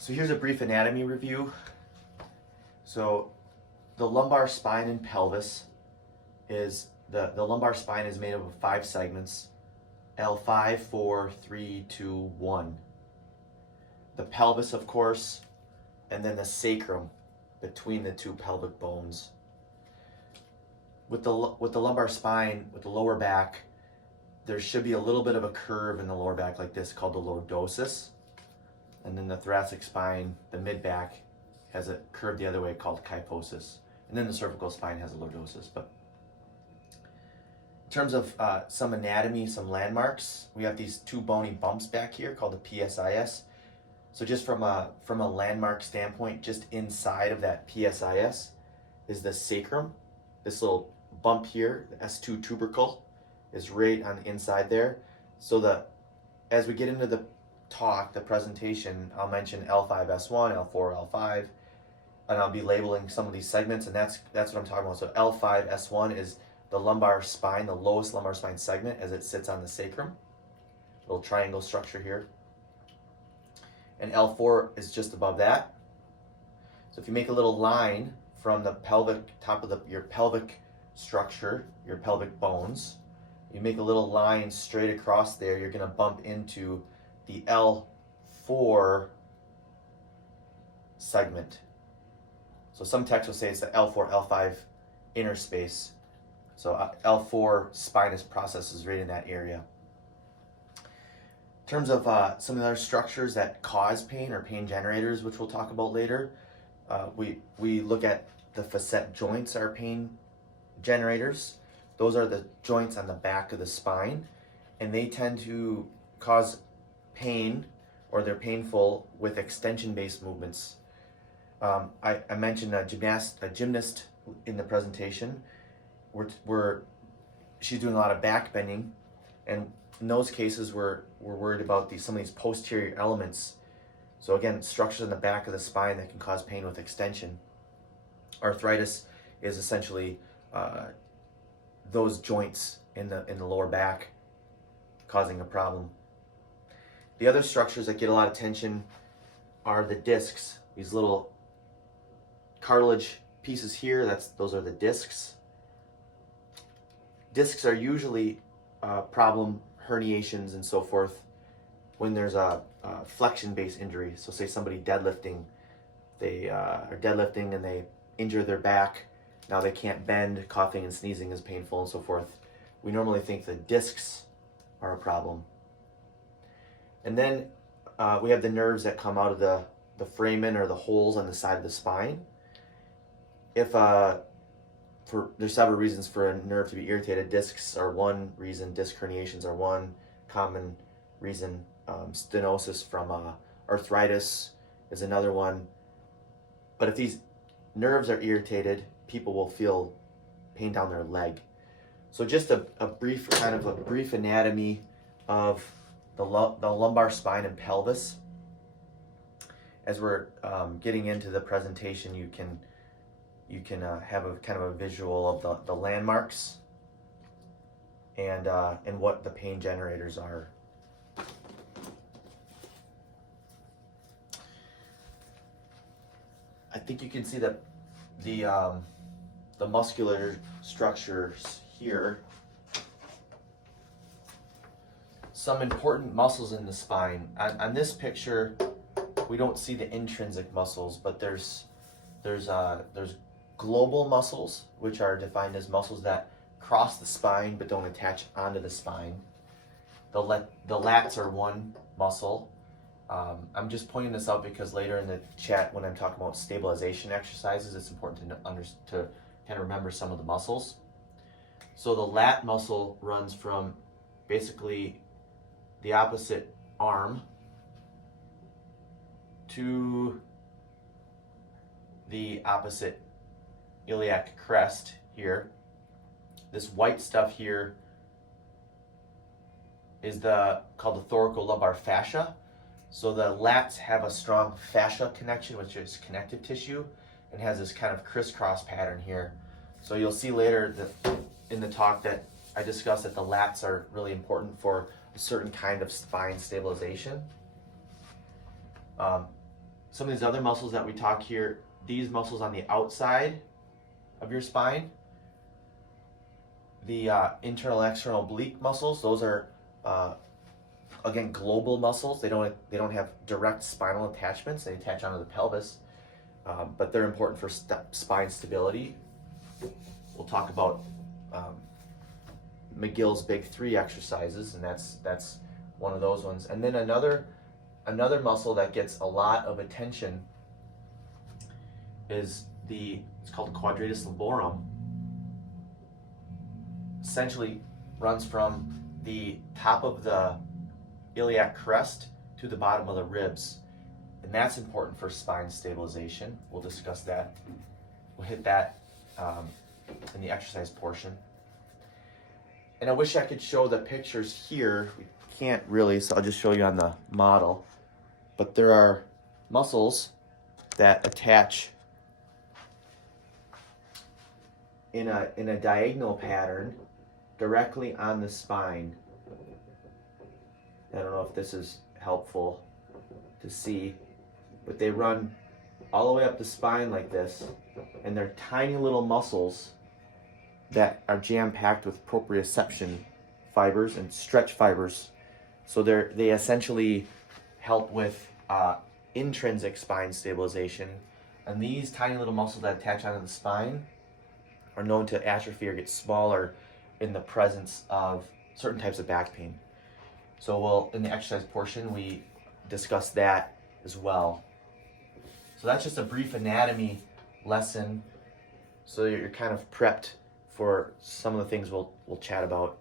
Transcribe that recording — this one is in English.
So here's a brief anatomy review. So the lumbar spine and pelvis is, the lumbar spine is made up of 5 segments, L5, 4, 3, 2, 1. The pelvis, of course, and then the sacrum between the 2 pelvic bones. With the lumbar spine, with the lower back, there should be a little bit of a curve in the lower back like this called the lordosis. And then the thoracic spine, the mid-back, has a curve the other way called kyphosis. And then the cervical spine has a lordosis. But in terms of some anatomy, some landmarks, we have these 2 bony bumps back here called the PSIS. So just from a landmark standpoint, just inside of that PSIS is the sacrum. This little bump here, the S2 tubercle, is right on the inside there. So as we get into the talk, the presentation, I'll mention L5, S1, L4, L5, and I'll be labeling some of these segments, and that's what I'm talking about. So L5, S1 is the lumbar spine, the lowest lumbar spine segment as it sits on the sacrum. Little triangle structure here. And L4 is just above that. So if you make a little line from the pelvic, top of your pelvic structure, your pelvic bones, you make a little line straight across there, you're gonna bump into the L4 segment. So some texts will say it's the L4, L5 interspace. So L4 spinous process is right in that area. In terms of some of the other structures that cause pain or pain generators, which we'll talk about later, we look at the facet joints are pain generators. Those are the joints on the back of the spine, and they tend to cause pain, or they're painful with extension-based movements. I mentioned a gymnast in the presentation. She's doing a lot of back bending, and in those cases we're worried about some of these posterior elements. So again, structures in the back of the spine that can cause pain with extension. Arthritis is essentially those joints in the lower back causing a problem. The other structures that get a lot of attention are the discs. These little cartilage pieces here, those are the discs. Discs are usually problem herniations and so forth when there's a flexion-based injury. So say somebody deadlifting, they are deadlifting and they injure their back. Now they can't bend, coughing and sneezing is painful and so forth. We normally think the discs are a problem. And then we have the nerves that come out of the foramen or the holes on the side of the spine. There's several reasons for a nerve to be irritated. Discs are one reason, disc herniations are one common reason. Stenosis from arthritis is another one. But if these nerves are irritated, people will feel pain down their leg. So just a brief anatomy of the lumbar spine and pelvis. As we're getting into the presentation, you can have a kind of a visual of the landmarks and what the pain generators are. I think you can see that the muscular structures here. Some important muscles in the spine. On this picture, we don't see the intrinsic muscles, but there's global muscles, which are defined as muscles that cross the spine but don't attach onto the spine. The lats are one muscle. I'm just pointing this out because later in the chat, when I'm talking about stabilization exercises, it's important to kind of remember some of the muscles. So the lat muscle runs from basically the opposite arm to the opposite iliac crest here. This white stuff here is called the thoracolumbar fascia. So the lats have a strong fascia connection, which is connective tissue, and has this kind of crisscross pattern here. So you'll see later in the talk that I discussed that the lats are really important for a certain kind of spine stabilization. some of these other muscles that we talk here, these muscles on the outside of your spine, the internal external oblique muscles, those are again global muscles. They don't have direct spinal attachments. They attach onto the pelvis, but they're important for spine stability. We'll talk about McGill's Big Three exercises, and that's one of those ones. And then another muscle that gets a lot of attention is it's called the quadratus lumborum. Essentially runs from the top of the iliac crest to the bottom of the ribs, and that's important for spine stabilization. We'll discuss that. We'll hit that in the exercise portion. And I wish I could show the pictures here. We can't really, so I'll just show you on the model. But there are muscles that attach in a diagonal pattern directly on the spine. I don't know if this is helpful to see, but they run all the way up the spine like this, and they're tiny little muscles that are jam-packed with proprioception fibers and stretch fibers. So they essentially help with intrinsic spine stabilization. And these tiny little muscles that attach onto the spine are known to atrophy or get smaller in the presence of certain types of back pain. So in the exercise portion, we discuss that as well. So that's just a brief anatomy lesson, so you're kind of prepped for some of the things we'll chat about